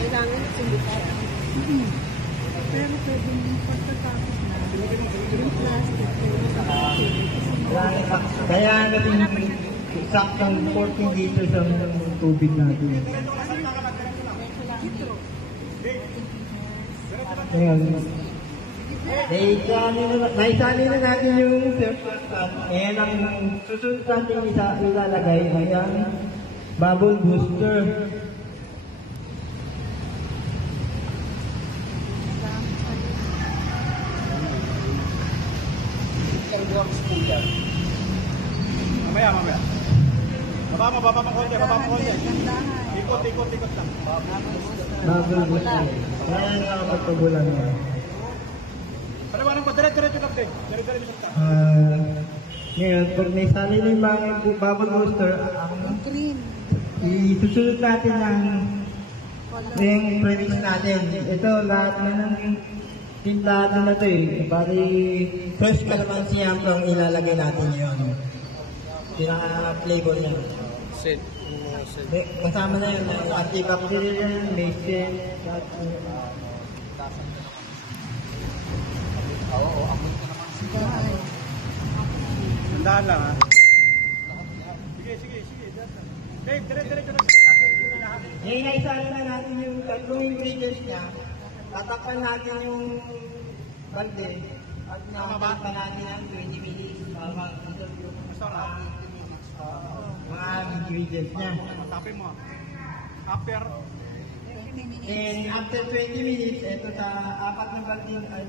Kailangan sumbukan. Pero pwede yung pagkatapos na yung plastic. Kaya natin saktong 14 liters ang tubig natin. Ayan. Naisali na natin yung surfactant. Ayan ang susunod natin ilalagay. Ayan. Bubble booster. Mamaya. Baba pa konti. Ikot lang. Bubble booster. Ayan nga magpagulan niya. Palawanan ko, dire-diretso lang din. Dire-diretso lang. Ngayon, pag naisali na yung bubble booster, isusunod natin yung premise natin. Ito, lahat na ng tindahan na ito eh. Bali, fresh calamansi ang ilalagay natin yun. Pinaka-flavor niya. Set. Kasama na yun, antibacterial, may scent, Tandaan lang ha. Sige. Dave, dire-diretso lang. Ngayon na isali na natin yung tatlong ingredients niya. Tatakpan natin yung balde at nakapagpa natin ang 20 minutes para mga ingredients niya. Tapin mo. After Then after 20 minutes, ito sa apat na balde ay